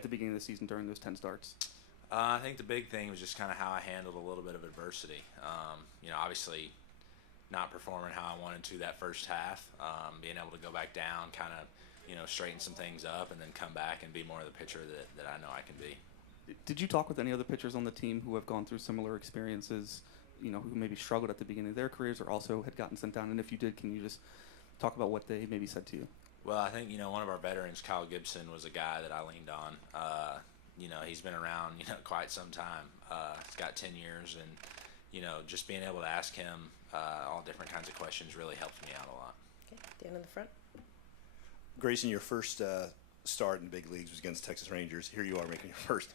at the beginning of the season during those 10 starts? I think the big thing was just kind of how I handled a little bit of adversity. Obviously not performing how I wanted to that first half, being able to go back down, kind of, straighten some things up and then come back and be more of the pitcher that I know I can be. Did you talk with any other pitchers on the team who have gone through similar experiences, who maybe struggled at the beginning of their careers or also had gotten sent down? And if you did, can you just talk about what they maybe said to you? Well, I think, one of our veterans, Kyle Gibson, was a guy that I leaned on. He's been around, quite some time. He's got 10 years, and, just being able to ask him all different kinds of questions really helped me out a lot. Okay, Dan in the front. Grayson, your first start in the big leagues was against Texas Rangers. Here you are making your first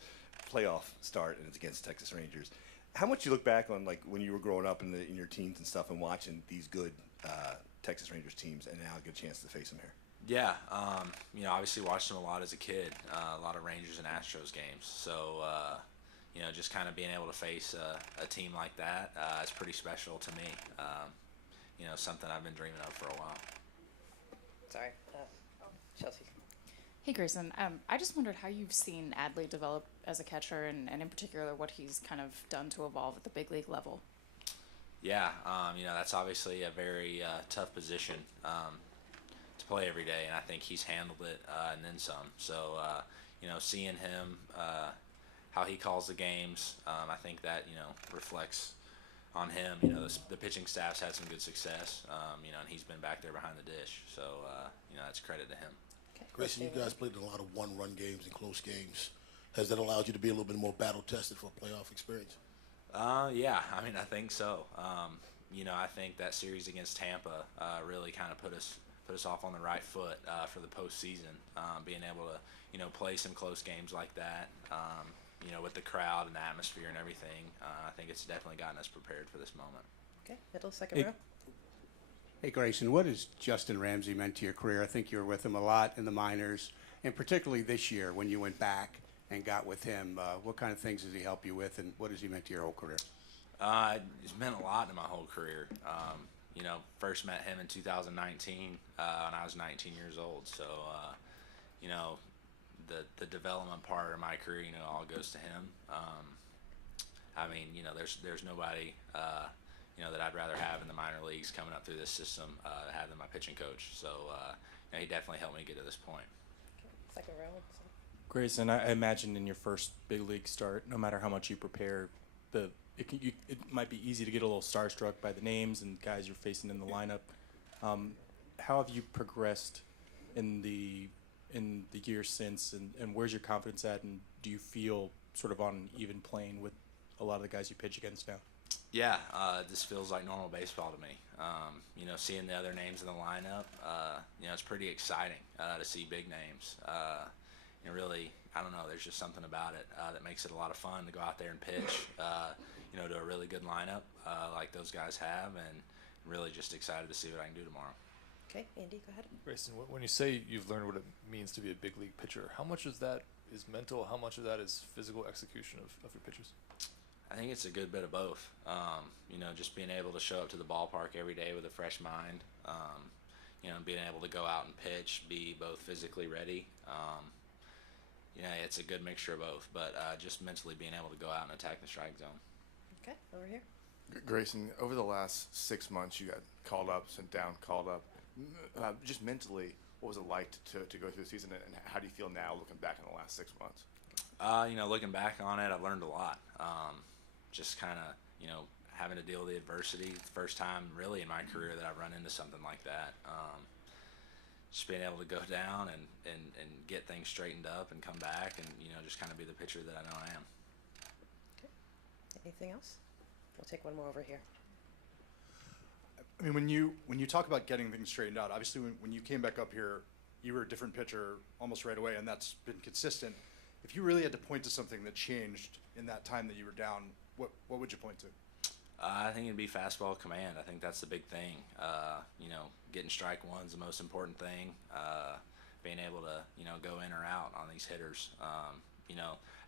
playoff start, and it's against Texas Rangers. How much you look back on, like, when you were growing up in your teens and stuff and watching these good Texas Rangers teams and now get a chance to face them here? Yeah, obviously watched them a lot as a kid, a lot of Rangers and Astros games. So, just kind of being able to face a team like that is pretty special to me. Something I've been dreaming of for a while. Sorry, Chelsea. Hey, Grayson. I just wondered how you've seen Adley develop as a catcher and in particular what he's kind of done to evolve at the big league level. Yeah, that's obviously a very tough position to play every day, and I think he's handled it and then some. So, seeing him, how he calls the games, I think that, reflects on him. The pitching staff's had some good success, and he's been back there behind the dish. So, that's credit to him. Okay. Grayson, you guys played in a lot of one-run games and close games. Has that allowed you to be a little bit more battle-tested for a playoff experience? Yeah, I think so. I think that series against Tampa really kind of put us off on the right foot for the postseason. Being able to, play some close games like that, with the crowd and the atmosphere and everything, I think it's definitely gotten us prepared for this moment. Okay, middle, second row. Hey, Grayson, what has Justin Ramsey meant to your career? I think you were with him a lot in the minors, and particularly this year when you went back and got with him. What kind of things does he help you with, and what has he meant to your whole career? It's meant a lot in my whole career. First met him in 2019 when I was 19 years old. So, the development part of my career, all goes to him. There's nobody, that I'd rather have in the minor leagues coming up through this system have than my pitching coach. So, he definitely helped me get to this point. Okay, second row. Grayson, I imagine in your first big league start, no matter how much you prepare, it might be easy to get a little starstruck by the names and guys you're facing in the lineup. How have you progressed in the years since, and where's your confidence at, and do you feel sort of on an even plane with a lot of the guys you pitch against now? Yeah, this feels like normal baseball to me. Seeing the other names in the lineup, it's pretty exciting to see big names. Really, I don't know, there's just something about it that makes it a lot of fun to go out there and pitch, to a really good lineup like those guys have, and really just excited to see what I can do tomorrow. Okay, Andy, go ahead. Grayson, when you say you've learned what it means to be a big league pitcher, how much of that is mental? How much of that is physical execution of your pitches? I think it's a good bit of both. Just being able to show up to the ballpark every day with a fresh mind, being able to go out and pitch, be both physically ready. It's a good mixture of both, but just mentally being able to go out and attack the strike zone. Okay, over here. Grayson, over the last 6 months, you got called up, sent down, called up. Just mentally, what was it like to go through the season, and how do you feel now looking back in the last 6 months? Looking back on it, I've learned a lot. Just kind of, having to deal with the adversity. It's the first time really in my career that I've run into something like that. Just being able to go down and get things straightened up and come back and, just kind of be the pitcher that I know I am. Okay. Anything else? We'll take one more over here. I mean, when you talk about getting things straightened out, obviously when you came back up here, you were a different pitcher almost right away, and that's been consistent. If you really had to point to something that changed in that time that you were down, what would you point to? I think it'd be fastball command. I think that's the big thing. Getting strike one's the most important thing. Being able to, go in or out on these hitters. I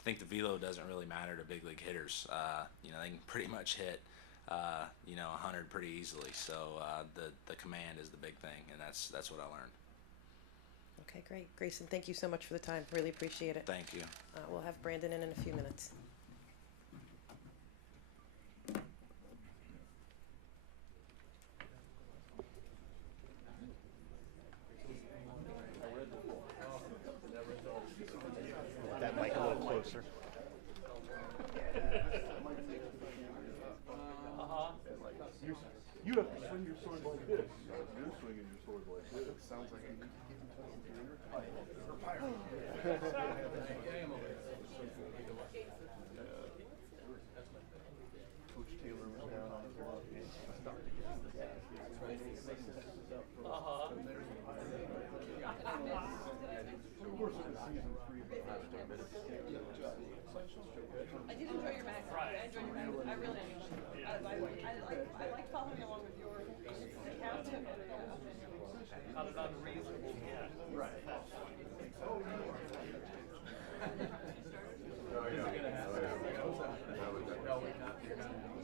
think the velo doesn't really matter to big league hitters. They can pretty much hit, 100 pretty easily. So the command is the big thing, and that's what I learned. Okay, great. Grayson, thank you so much for the time. Really appreciate it. Thank you. We'll have Brandon in a few minutes. That mic a little closer. You have to swing your sword like this. You're swinging your sword like this. Sounds like Coach Taylor was down on his luck and stopped to get the gas. Of course, it was season 3, but I did enjoy your mag. I enjoyed your mag. I really enjoyed it. I like following along with your account. Out of unreasonable. Yeah. Right.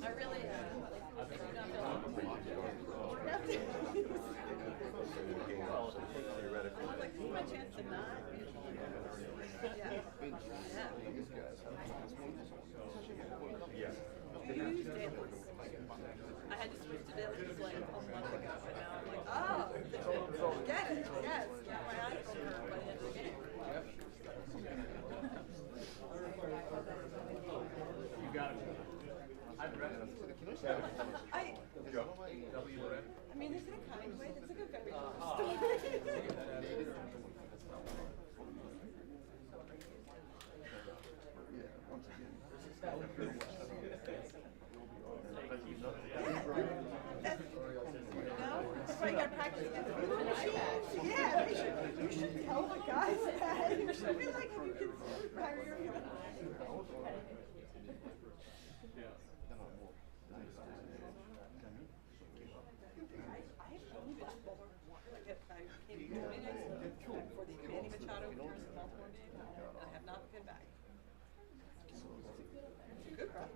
I really like, this is my chance to not. I had to switch to dailies like a month ago, and now I'm like, oh, get it, yes, yeah, my eyes will hurt by the end of the game. You got it. I've read it. I mean, is it a kind way? That's like a very long story. I got practice against the machines. Yeah, you should tell the guys that. You should be like, you can hire your I came to for the Manny Machado appearance in the Baltimore game, and I have not been back. Good crowd.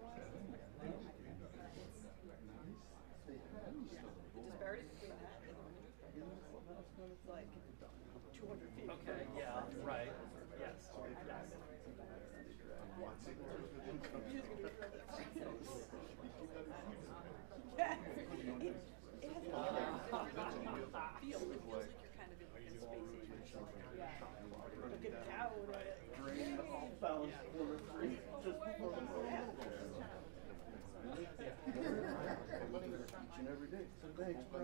The disparity between that and it's like 200 feet. Okay, yeah, right. Yes. Yeah. It has a feel. It feels like you're kind of in like a space station. Yeah. Looking down at it. drain the ball balance corner 3 just before the ball. Each and every day. So thanks, bro.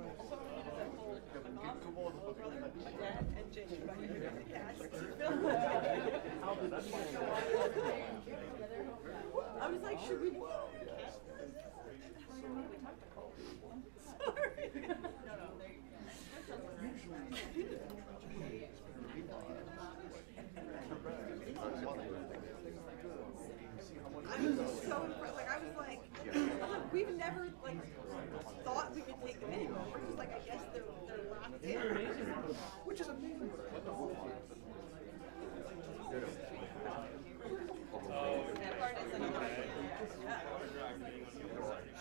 My dad and Jake. I was like, should we? Sorry. I was so impressed. Like I was like, we've never like thought we could take them anymore. We're just like, I guess they're locked in, which is amazing. That part is another. Yeah.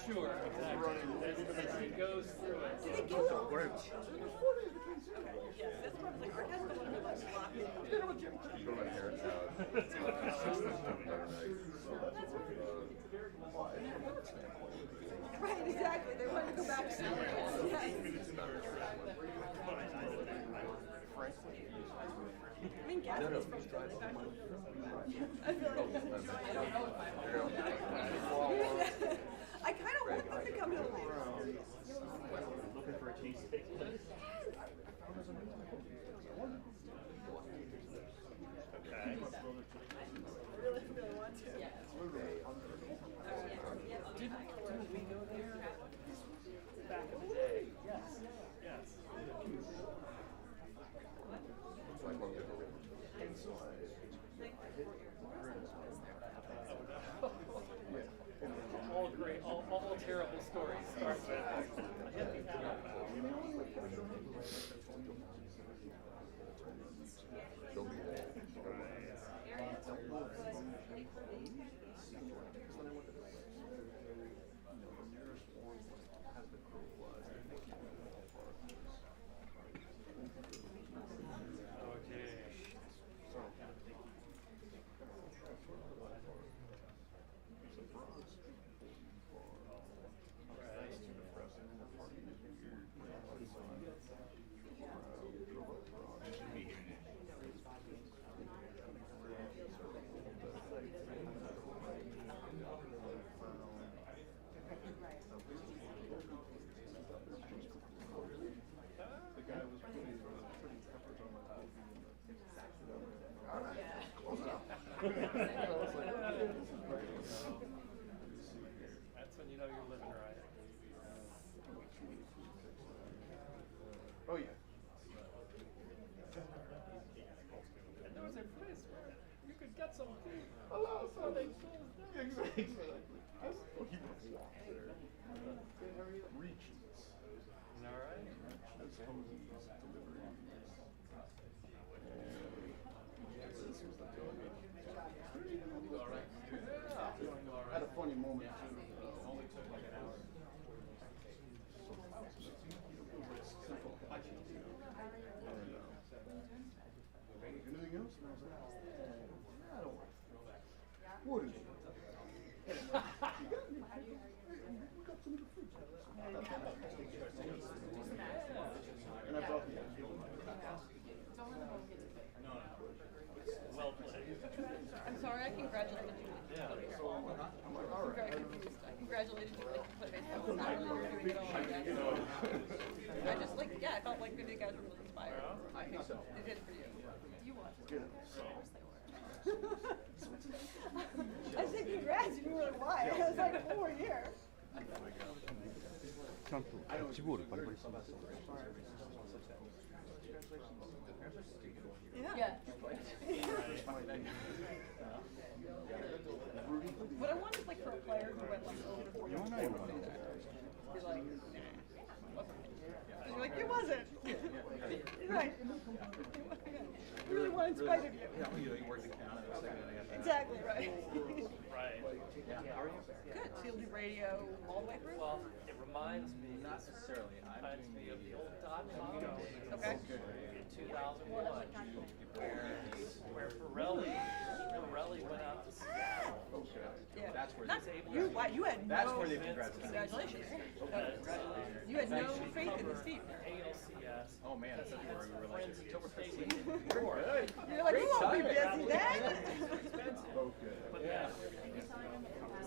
Sure, exactly. It goes through it. Did it go through? Okay. Yes, that's what I was like. Art has the one who like locked in. Right, exactly. They want to go back to I mean, Gatsby's from Philly. I feel like I don't know. I kind of want them to come to the Looking for a cheesesteak. Okay. Really, really want to. Didn't we go there back in the day? Yes. Yes. All great, all terrible stories start with a hippie hat. Okay. That's when you know you're living right. Oh yeah. And there was a place where you could get some food. Oh, so they closed down. Exactly. That's what he wants. Reaches. Is that right? That's Hosey's delivery. This was the all right. Yeah. Had a funny moment too. Only took like an hour. Simple. Anything else? And I was like, I don't want to. What is it? We got some of the fruit. And I brought the Well played. I'm sorry, I congratulated you. Yeah. I'm very confused. I congratulated you like play baseball. It's not really you were doing it all again. I just like, yeah, I felt like maybe you guys were really inspired. I think so. They did for you. You watched. Good. I said congrats, and you were like, why? I was like, 4 years. Yeah. But I wanted like for a player who went like over 4 years. Be like, you're like, it wasn't. You're right. You really won in spite of you. You worked the count and Exactly right. Right. How are you? Good. So you'll do radio all the way through? Well, it reminds me. Not necessarily. Reminds me of the old Dodge Moto Okay. in 2001, where Pirelli went out to Seattle. Yeah. That's where Not, they you, wow, you had That's no where they congratulations. Congratulations. You had no faith in this team. ALCS. Oh man, Because that's it has where we were friends like in October the 15th. state in New York. You're like, we won't be busy then. Expensive. Okay. But then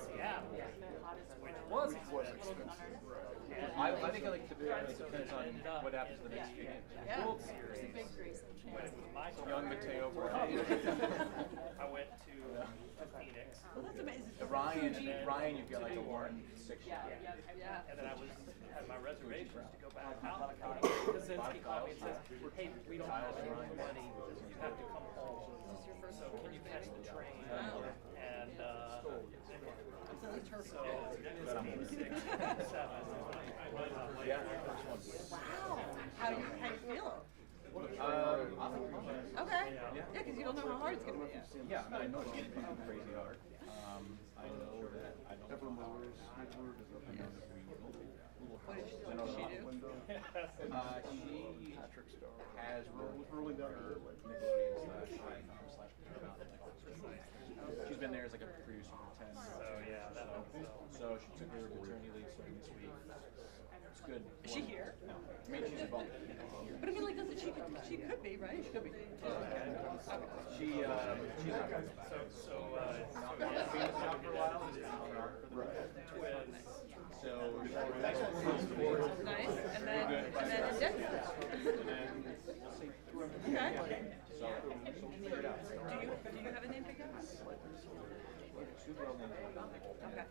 Seattle, which was expensive. I think I like to depends on what happens the next few games. Yeah. World Series. When it was my turn. Young Mateo. I went to Phoenix. Oh, that's amazing. Ryan, you've got like a 1-6 shot. Yeah. And then I had my reservations to go back out. Kaczynski called me and says, hey, we don't have any more money. You have to come home. So can you catch the train? And so it was 6, 7. Yeah, first one. Wow. How do you feel? Okay. Yeah, because you don't know how hard it's going to be yet. Yeah, I know it's going to be crazy hard. I know that I don't know how What did she do? She has rolling down Nickelodeon / she's been there as like a producer for 10. So she took her maternity leave starting this week. It's good. Is she here? No. I mean, she's involved. But I mean, like, doesn't she could be, right? She could be. She's not So famous now for a while. twins. So next one. Nice. And then in Denver. Okay. So figure it out. Do you have a name picked out? Two girl names. Okay.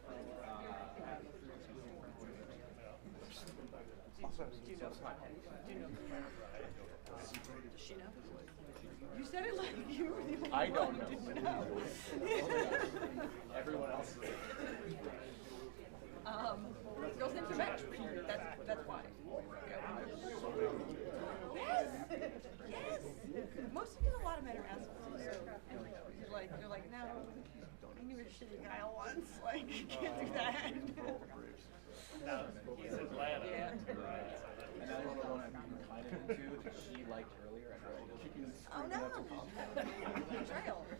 Do you know? Does she know? You said it like you were the only I don't one know. who didn't know. Everyone else. Girls' names are match. That's why. Yes. Yes. Most of you, a lot of men are assholes. You're like, no, you were a shitty guy all once. Like, you can't do that. Now, he's Atlanta. Yeah. And that was the one I'm kind of into that she liked earlier. And Oh no! Betrayal. You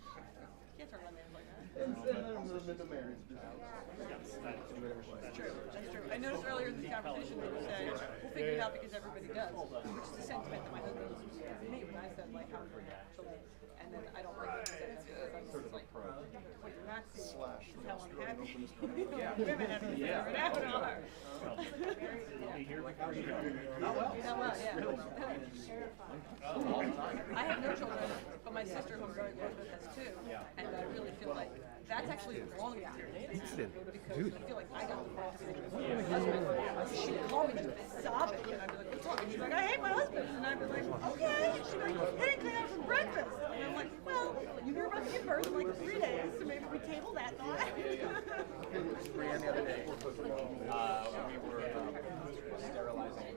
can't turn on names like that. That's true. That's true. I noticed earlier in this conversation that you said, we'll figure it out because everybody does, which is the sentiment that my husband was using to me when I said, like, how important to me. And then I don't like when he said that because I'm just like, what you're not seeing is how unhappy women have to figure it out and all are. Not well, yeah. I have no children, but my sister who's very close with us too. And I really feel like that's actually the wrong experience. Because I feel like I got the fault of my husband. She would call me just sobbing. And I'd be like, what's wrong? And she's like, I hate my husband. And I'd be like, okay. She'd be like, he didn't clean up some breakfast. And I'm like, well, you're about to give birth in like 3 days, so maybe we table that thought. Brianne the other day, we were sterilizing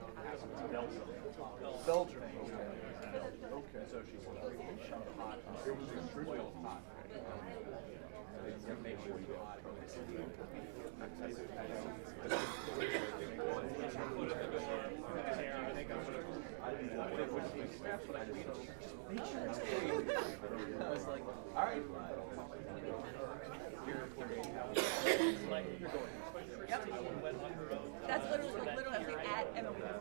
Belgium. Okay. So she shoved hot oil pot. Make sure you hot. I was like, all right, Yep. That's literally, I was like, at Emily. And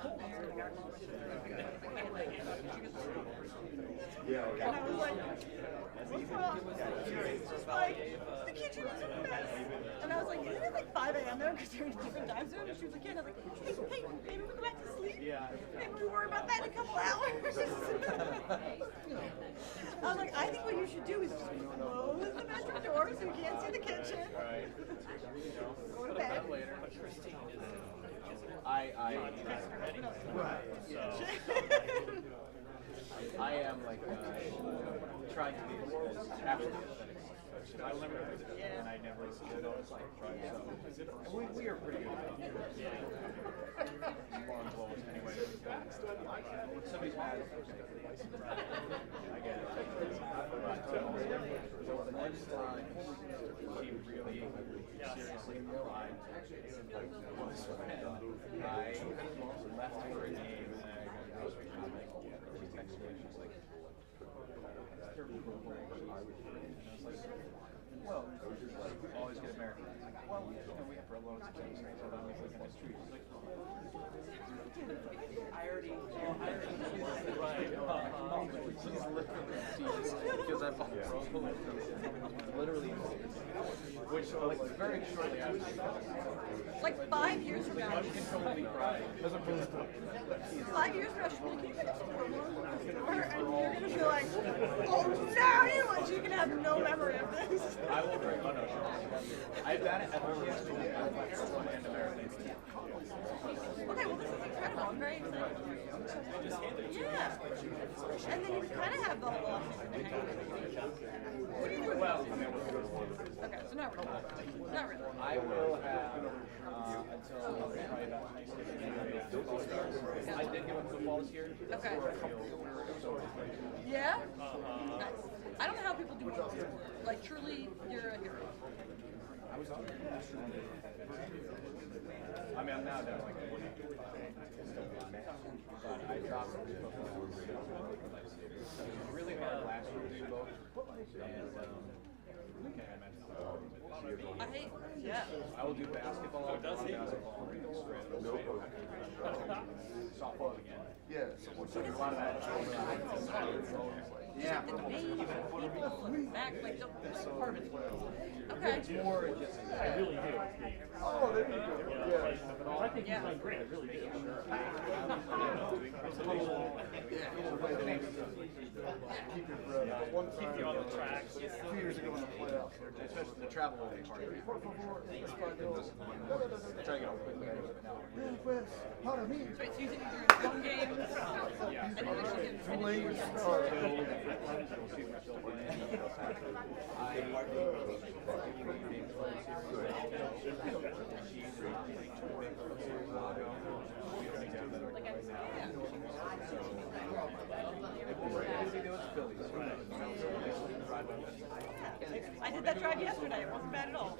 I was like, what's wrong? She's like, the kitchen is a mess. And I was like, isn't it like 5 a.m. there because they're in a different time zone? And she was like, yeah. And I was like, hey, maybe we go back to sleep. Maybe we worry about that in a couple hours. I was like, I think what you should do is just close the bedroom door so you can't see the kitchen. Go to bed. I am like trying to be absolutely. I never and I never noticed like trying so we are pretty good. More on clothes anyway. When somebody's mad, I get it. But so the next time she really seriously tried, I left her a game and I was she texted me and she's like, well, always get American. Well, we have loads of things, so that means like in the street. She's like, I already right. She's literally, because I bought literally, which like very shortly after. Like 5 years from now. She can totally cry. As opposed to 5 years from now, she's like, can you pick up some promos? And you're going to be like, oh no, you can have no memory of this. I will bring my notion. I've done it at the last and American. Okay, well this is incredible. I'm very excited. Yeah. And then you kind of have the whole option to hang out. What are you doing? Well, okay, so not really. Not really. I will have until probably about Thanksgiving. I did give up football this year. Okay. Yeah? Nice. I don't know how people do both. Like, truly, you're a hero. I was on there. I mean, I'm now down like but I dropped it. It was really hard last year to do both. And I will do basketball, basketball, softball again. Yeah. So a lot of that. Yeah. The name, people, back, like, the part of it. Okay. It's more just. I really do. Oh, there you go. Yeah. I think you've done great. I really do. Keep you on the track. 2 years ago in the playoffs, especially the travel will be hard. Try to get on quickly. So it's usually during home games. Yeah. And you actually get finished. I did that drive yesterday. It wasn't bad at all.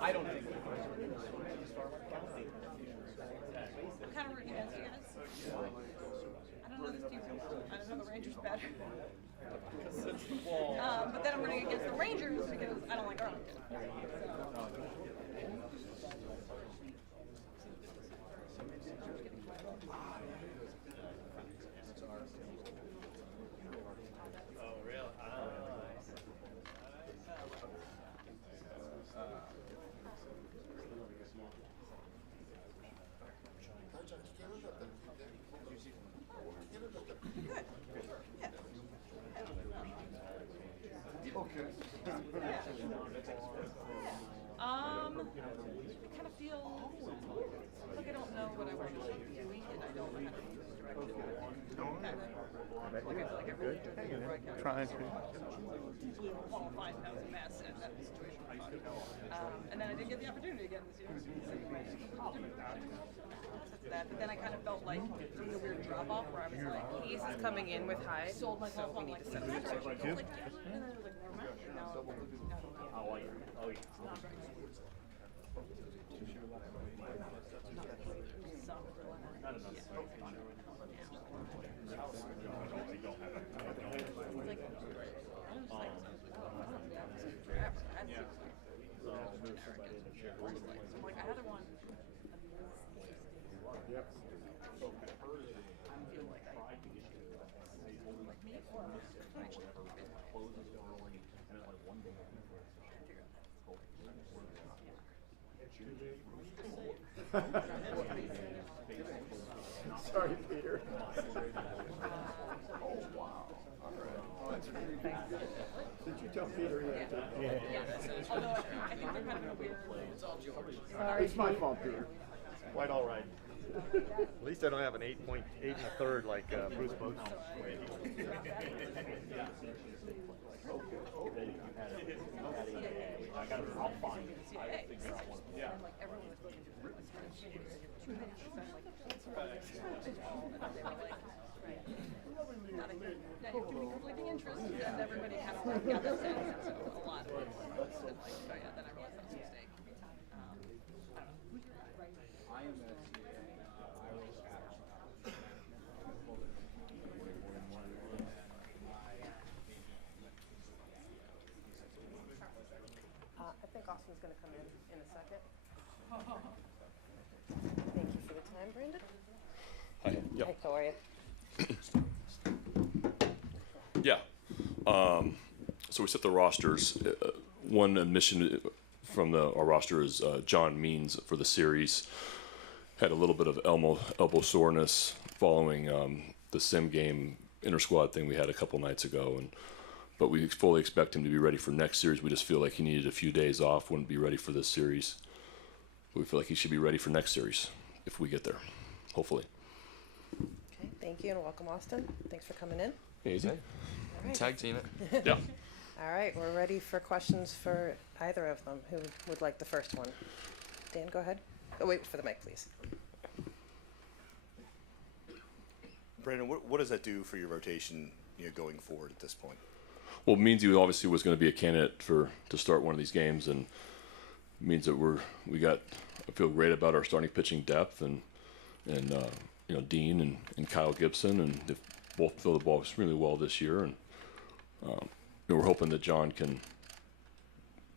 I don't think. I'm kind of rooting against you guys. bad. But then I'm running against the Rangers because I don't like Arlington. Oh, really? I kind of feel like I don't know what I want to be doing, and I don't know how to use direction. Like I feel like I really do need a broadcast. Trying to. Qualified, and that was a mess in that situation. And then I didn't get the opportunity again this year. That, but then I kind of felt like there was a weird drop off where I was like, He's coming in with Hyde, sold myself so we on need like to set the position. like, and then I was like, where am I? Now, Oh, yeah. Oh, yeah. like I had one. Yep. Sorry, Peter. Oh, wow. All right. Did you tell Peter yet? Yeah. Although I think they're kind of weird. It's my fault, Peter. Quite all right. At least I don't have an 8.8 and a third like Bruce Boat. I'll find it. Conflicting interests, and everybody kind of like got that sense, and so a lot. And like, so yeah, then I realized that was a mistake. I think Austin's going to come in a second. Thank you for the time, Brandon. Hi. Yep. Hi, how are you? Yeah. So we set the rosters. One admission from our roster is John Means for the series. Had a little bit of elbow soreness following the sim game inter-squad thing we had a couple nights ago, but we fully expect him to be ready for next series. We just feel like he needed a few days off, wouldn't be ready for this series. We feel like he should be ready for next series if we get there, hopefully. Okay, thank you, and welcome, Austin. Thanks for coming in. Easy. All right. Tag team it. Yeah. All right, we're ready for questions for either of them. Who would like the first one? Dan, go ahead. Oh, wait for the mic, please. Brandon, what does that do for your rotation, going forward at this point? Well, it means he obviously was going to be a candidate to start one of these games, and it means that I feel great about our starting pitching depth, and Dean and Kyle Gibson, and they both throw the ball extremely well this year, and we're hoping that John can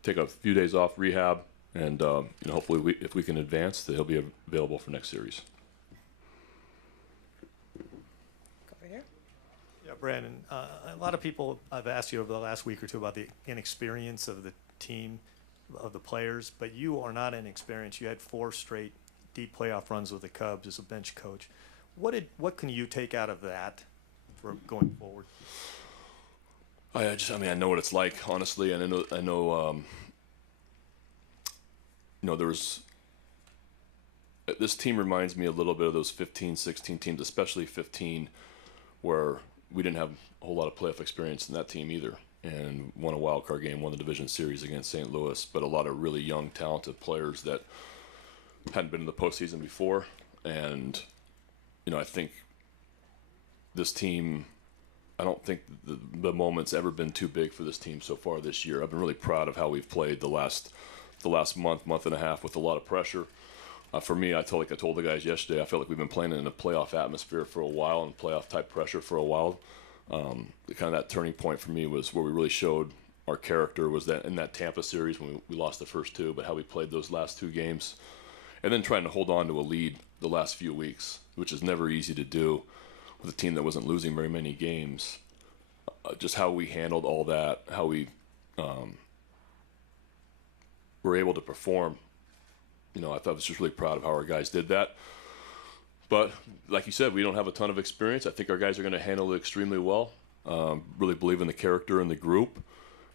take a few days off rehab, and hopefully if we can advance, that he'll be available for next series. Over here. Yeah, Brandon, a lot of people I've asked you over the last week or two about the inexperience of the team, of the players, but you are not inexperienced. You had 4 straight deep playoff runs with the Cubs as a bench coach. What can you take out of that for going forward? I know what it's like, honestly, and I know there was. This team reminds me a little bit of those 15, 16 teams, especially 15, where we didn't have a whole lot of playoff experience in that team either, and won a wild card game, won the division series against St. Louis, but a lot of really young, talented players that hadn't been in the postseason before, and I think this team. I don't think the moment's ever been too big for this team so far this year. I've been really proud of how we've played the last month and a half with a lot of pressure. For me, I told the guys yesterday, I feel like we've been playing in a playoff atmosphere for a while and playoff type pressure for a while. Kind of that turning point for me was where we really showed our character was that in that Tampa series when we lost the first two, but how we played those last two games. And then trying to hold on to a lead the last few weeks, which is never easy to do with a team that wasn't losing very many games. Just how we handled all that, how we were able to perform. I thought I was just really proud of how our guys did that. But like you said, we don't have a ton of experience. I think our guys are going to handle it extremely well. Really believe in the character in the group,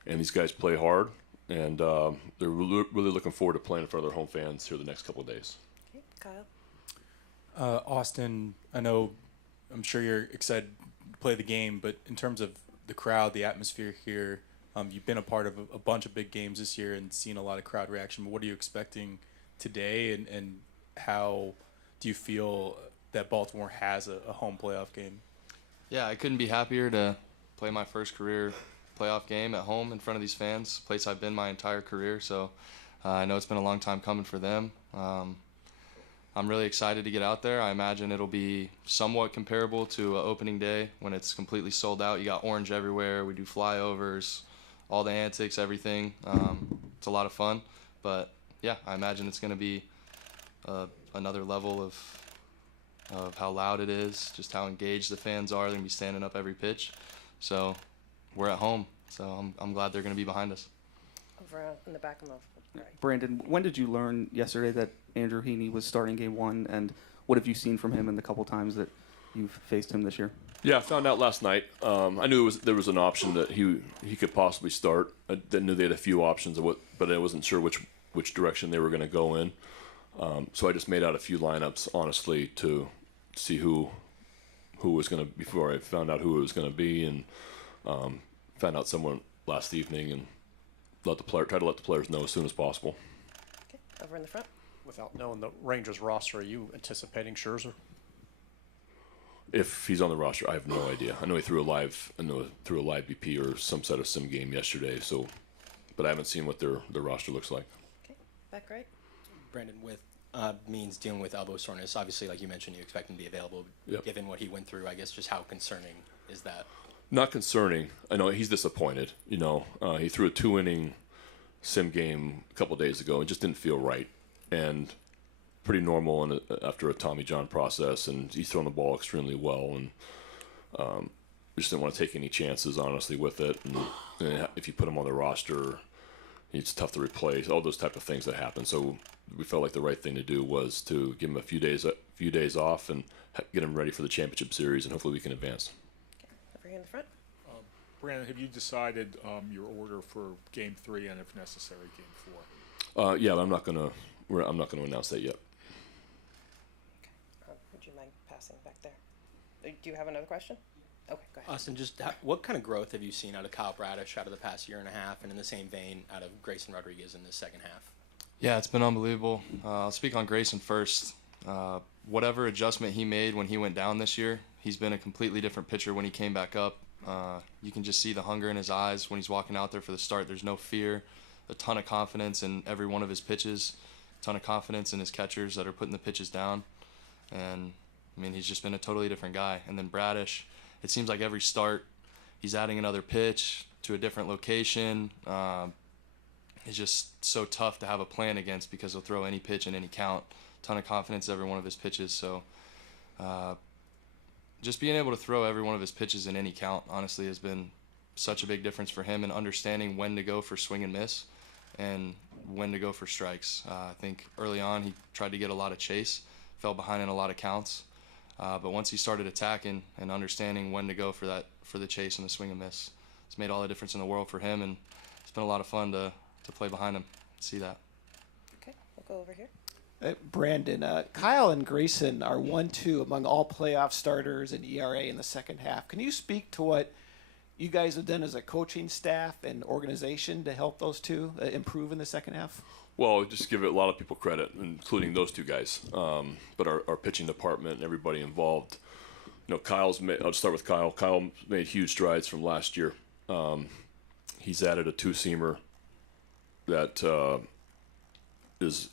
and these guys play hard. And they're really looking forward to playing in front of their home fans here the next couple of days. Okay, Kyle. Austin, I'm sure you're excited to play the game, but in terms of the crowd, the atmosphere here, you've been a part of a bunch of big games this year and seen a lot of crowd reaction. But what are you expecting today, and how do you feel that Baltimore has a home playoff game? Yeah, I couldn't be happier to play my first career playoff game at home in front of these fans, a place I've been my entire career. So I know it's been a long time coming for them. I'm really excited to get out there. I imagine it'll be somewhat comparable to opening day when it's completely sold out. You got orange everywhere. We do flyovers, all the antics, everything. It's a lot of fun. But, yeah, I imagine it's going to be another level of how loud it is, just how engaged the fans are. They're going to be standing up every pitch. So we're at home, so I'm glad they're going to be behind us. Over in the back of the right. Brandon, when did you learn yesterday that Andrew Heaney was starting Game 1, and what have you seen from him in the couple times that you've faced him this year? Yeah, I found out last night. I knew there was an option that he could possibly start. I knew they had a few options, but I wasn't sure which direction they were going to go in. So I just made out a few lineups, honestly, to see who was going to, before I found out who it was going to be, and found out someone last evening, and try to let the players know as soon as possible. Okay, over in the front. Without knowing the Rangers roster, are you anticipating Scherzer? If he's on the roster, I have no idea. I know he threw a live BP or some sort of sim game yesterday, but I haven't seen what their roster looks like. Okay, back right. Brandon, with Means dealing with elbow soreness, obviously, like you mentioned, you expect him to be available. Yep. Given what he went through, I guess just how concerning is that? Not concerning. I know he's disappointed. He threw a 2-inning sim game a couple days ago and just didn't feel right. And pretty normal after a Tommy John process, and he's thrown the ball extremely well. And we just didn't want to take any chances, honestly, with it. And if you put him on the roster, it's tough to replace. All those type of things that happen. So we felt like the right thing to do was to give him a few days off and get him ready for the championship series, and hopefully we can advance. Over here in the front. Brandon, have you decided your order for Game 3 and, if necessary, Game 4? Yeah, but I'm not gonna announce that yet. Okay. Would you mind passing back there? Do you have another question? Okay, go ahead. Austin, just what kind of growth have you seen out of Kyle Bradish out of the past year and a half, and in the same vein, out of Grayson Rodriguez in the second half? Yeah, it's been unbelievable. I'll speak on Grayson first. Whatever adjustment he made when he went down this year, he's been a completely different pitcher when he came back up. You can just see the hunger in his eyes when he's walking out there for the start. There's no fear, a ton of confidence in every one of his pitches, a ton of confidence in his catchers that are putting the pitches down. And, I mean, he's just been a totally different guy. And then Bradish, it seems like every start he's adding another pitch to a different location. It's just so tough to have a plan against because he'll throw any pitch in any count. Ton of confidence in every one of his pitches. So just being able to throw every one of his pitches in any count, honestly, has been such a big difference for him, and understanding when to go for swing and miss and when to go for strikes. I think early on he tried to get a lot of chase, fell behind in a lot of counts. But once he started attacking and understanding when to go for the chase and the swing and miss, it's made all the difference in the world for him, and it's been a lot of fun to play behind him and see that. Okay, we'll go over here. Brandon, Kyle and Grayson are 1-2 among all playoff starters in ERA in the second half. Can you speak to what you guys have done as a coaching staff and organization to help those two improve in the second half? Well, just give it a lot of people credit, including those two guys. But our pitching department and everybody involved. I'll start with Kyle. Kyle made huge strides from last year. He's added a two-seamer that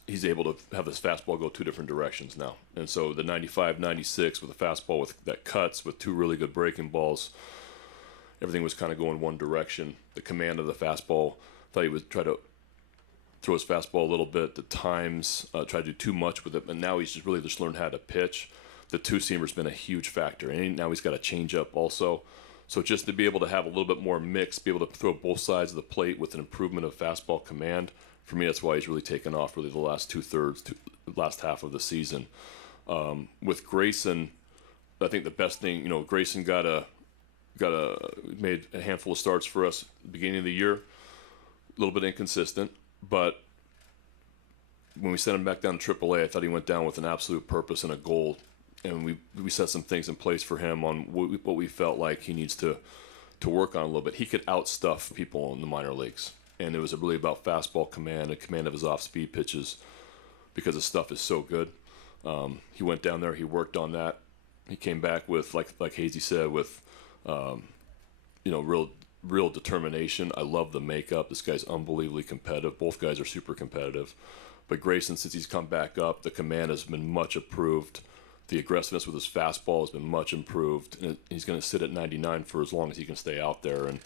he's able to have his fastball go two different directions now. And so the 95, 96 with a fastball that cuts with two really good breaking balls, everything was kind of going one direction. The command of the fastball, thought he would try to throw his fastball a little bit. At times, try to do too much with it. But now he's just learned how to pitch. The two-seamer's been a huge factor. And now he's got a changeup also. So just to be able to have a little bit more mix, be able to throw both sides of the plate with an improvement of fastball command, for me, that's why he's really taken off really the last last half of the season. With Grayson, I think the best thing, Grayson made a handful of starts for us at the beginning of the year, a little bit inconsistent, but when we sent him back down to AAA, I thought he went down with an absolute purpose and a goal, and we set some things in place for him on what we felt like he needs to work on a little bit. He could outstuff people in the minor leagues, and it was really about fastball command and command of his off-speed pitches because his stuff is so good. He went down there, he worked on that. He came back with, like Hazy said, with real determination. I love the makeup. This guy's unbelievably competitive. Both guys are super competitive. But Grayson, since he's come back up, the command has been much improved. The aggressiveness with his fastball has been much improved. And he's going to sit at 99 for as long as he can stay out there. And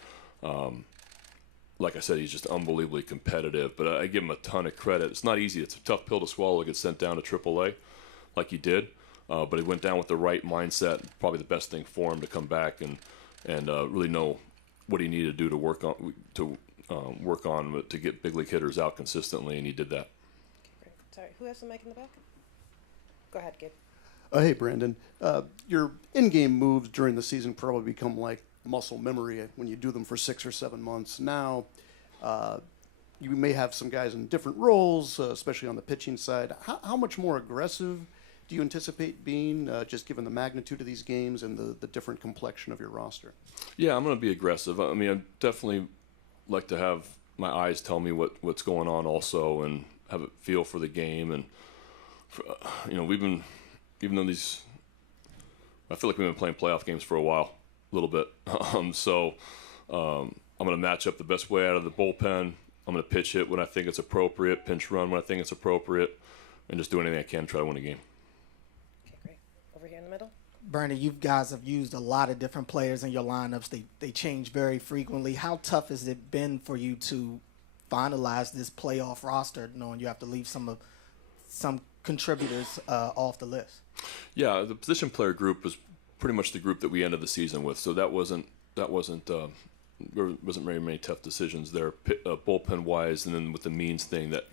like I said, he's just unbelievably competitive. But I give him a ton of credit. It's not easy. It's a tough pill to swallow to get sent down to AAA like he did. But he went down with the right mindset. Probably the best thing for him to come back and really know what he needed to do to work on to get big league hitters out consistently, and he did that. Great. Sorry, who has the mic in the back? Go ahead, Gabe. Hey, Brandon. Your in-game moves during the season probably become like muscle memory when you do them for 6 or 7 months. Now, you may have some guys in different roles, especially on the pitching side. How much more aggressive do you anticipate being, just given the magnitude of these games and the different complexion of your roster? Yeah, I'm going to be aggressive. I mean, I definitely like to have my eyes tell me what's going on also and have a feel for the game. And, we've been, even though I feel like we've been playing playoff games for a while, a little bit. I'm going to match up the best way out of the bullpen. I'm going to pitch hit when I think it's appropriate, pinch run when I think it's appropriate, and just do anything I can to try to win a game. Over here in the middle. Brandon, you guys have used a lot of different players in your lineups. They change very frequently. How tough has it been for you to finalize this playoff roster, knowing you have to leave some contributors off the list? Yeah, the position player group was pretty much the group that we ended the season with, so there wasn't very many tough decisions there, bullpen wise, and then with the means thing that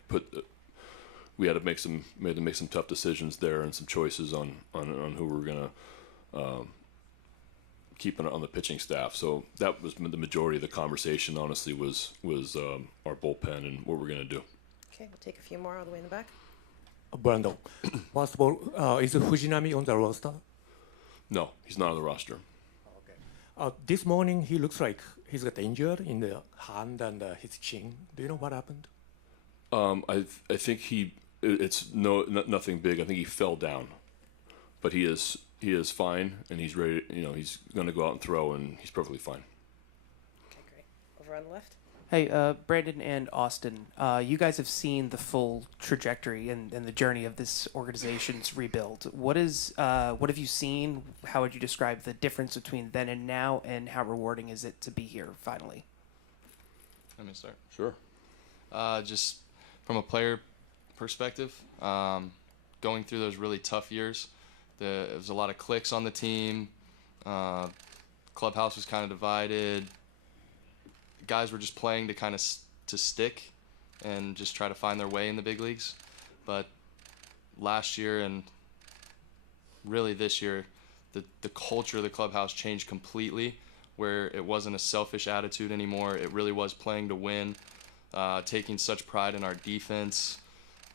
we had to make some tough decisions there and some choices on who we were gonna keep on the pitching staff. So that was the majority of the conversation. Honestly, was our bullpen and what we're gonna do. Okay, we'll take a few more all the way in the back. Brandon, first of all, is Fujinami on the roster? No, he's not on the roster. Okay. This morning he looks like he's got injured in the hand and his chin. Do you know what happened? I think it's nothing big. I think he fell down, but he is fine and he's ready. He's going to go out and throw, and he's perfectly fine. Okay, great. Over on the left. Hey, Brandon and Austin, you guys have seen the full trajectory and the journey of this organization's rebuild. What have you seen? How would you describe the difference between then and now, and how rewarding is it to be here finally? Let me start. Sure. Just from a player perspective, going through those really tough years, there was a lot of cliques on the team. Clubhouse was kind of divided. Guys were just playing to kind of to stick and just try to find their way in the big leagues. But last year and really this year, the culture of the clubhouse changed completely, where it wasn't a selfish attitude anymore. It really was playing to win, taking such pride in our defense.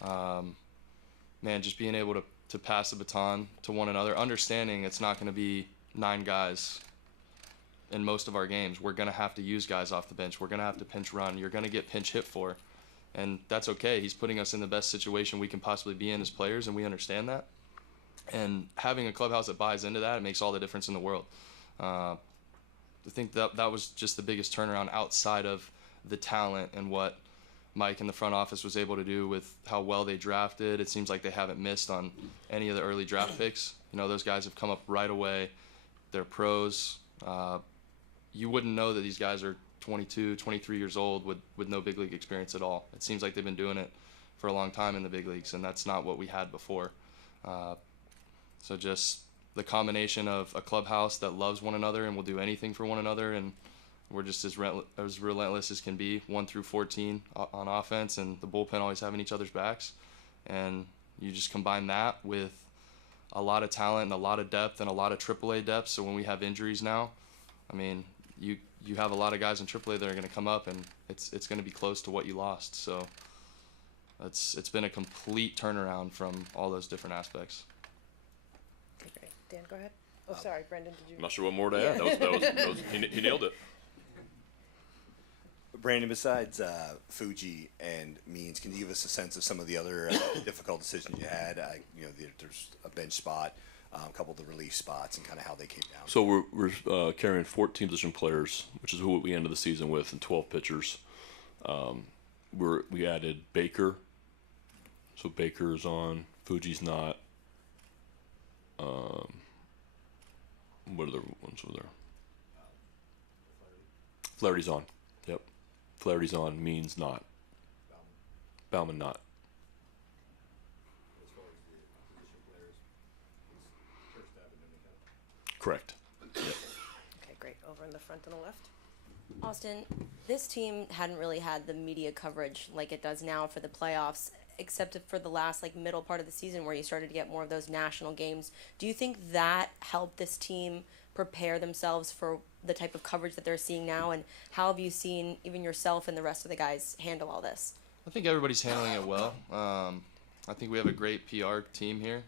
Just being able to pass the baton to one another, understanding it's not going to be 9 guys in most of our games. We're going to have to use guys off the bench. We're going to have to pinch run. You're going to get pinch hit for. And that's okay. He's putting us in the best situation we can possibly be in as players, and we understand that. And having a clubhouse that buys into that, it makes all the difference in the world. I think that was just the biggest turnaround outside of the talent and what Mike in the front office was able to do with how well they drafted. It seems like they haven't missed on any of the early draft picks. Those guys have come up right away. They're pros. you wouldn't know that these guys are 22, 23 years old with no big league experience at all. It seems like they've been doing it for a long time in the big leagues, and that's not what we had before. So just the combination of a clubhouse that loves one another and will do anything for one another, and we're just as relentless as can be, 1 through 14 on offense, and the bullpen always having each other's backs. And you just combine that with a lot of talent and a lot of depth and a lot of AAA depth. So when we have injuries now, I mean, you have a lot of guys in AAA that are going to come up, and it's going to be close to what you lost. So it's been a complete turnaround from all those different aspects. Okay, great. Dan, go ahead. Oh, sorry, Brendan, did you? I'm not sure what more to add. That was he nailed it. Brandon, besides Fuji and Means, can you give us a sense of some of the other difficult decisions you had? There's a bench spot, a couple of the relief spots, and kind of how they came down. So we're carrying 14 position players, which is who we ended the season with, and 12 pitchers. We added Baker, so Baker's on. Fuji's not. What other ones were there? Flaherty's on. Yep. Flaherty's on. Means not. Bauman not. Correct. Yep. Okay, great. Over in the front on the left. Austin, this team hadn't really had the media coverage like it does now for the playoffs, except for the last middle part of the season where you started to get more of those national games. Do you think that helped this team prepare themselves for the type of coverage that they're seeing now? And how have you seen even yourself and the rest of the guys handle all this? I think everybody's handling it well. I think we have a great PR team here.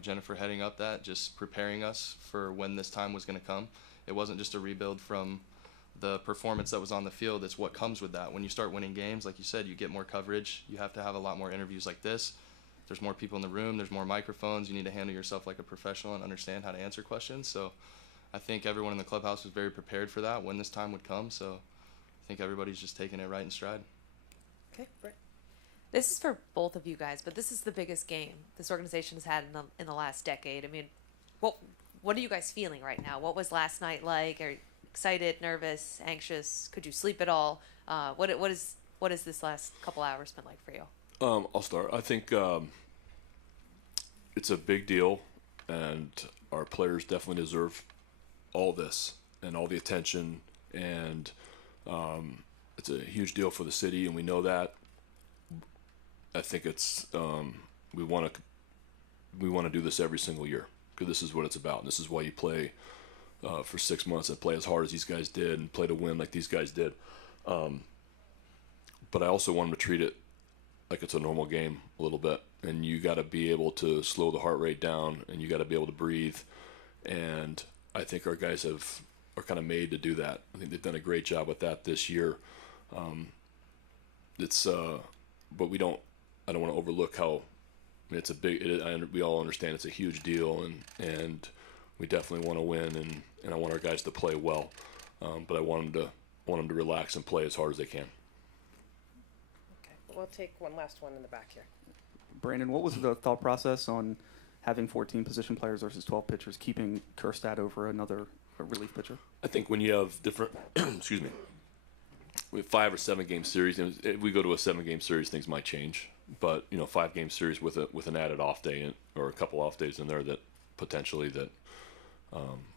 Jennifer heading up that, just preparing us for when this time was going to come. It wasn't just a rebuild from the performance that was on the field. It's what comes with that. When you start winning games, like you said, you get more coverage. You have to have a lot more interviews like this. There's more people in the room. There's more microphones. You need to handle yourself like a professional and understand how to answer questions. So I think everyone in the clubhouse was very prepared for that when this time would come. So I think everybody's just taking it right in stride. Okay, Britt. This is for both of you guys, but this is the biggest game this organization has had in the last decade. I mean, what are you guys feeling right now? What was last night like? Are you excited, nervous, anxious? Could you sleep at all? What has this last couple hours been like for you? I'll start. I think it's a big deal, and our players definitely deserve all this and all the attention, and it's a huge deal for the city, and we know that. I think it's we want to do this every single year because this is what it's about. And this is why you play for 6 months and play as hard as these guys did and play to win like these guys did. But I also want them to treat it like it's a normal game a little bit, and you got to be able to slow the heart rate down, and you got to be able to breathe. And I think our guys are kind of made to do that. I think they've done a great job with that this year. But I don't want to overlook how it's a big. We all understand it's a huge deal, and we definitely want to win, and I want our guys to play well. But I want them to relax and play as hard as they can. Okay, we'll take one last one in the back here. Brandon, what was the thought process on having 14 position players versus 12 pitchers, keeping Kjerstad over another relief pitcher? I think when you have different, excuse me, we have 5 or 7 game series, and if we go to a 7-game series, things might change. But 5-game series with an added off day or a couple off days in there that potentially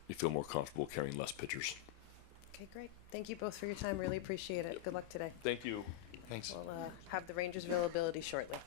you feel more comfortable carrying less pitchers. Okay, great. Thank you both for your time. Really appreciate it. Good luck today. Thank you. Thanks. We'll have the Rangers availability shortly.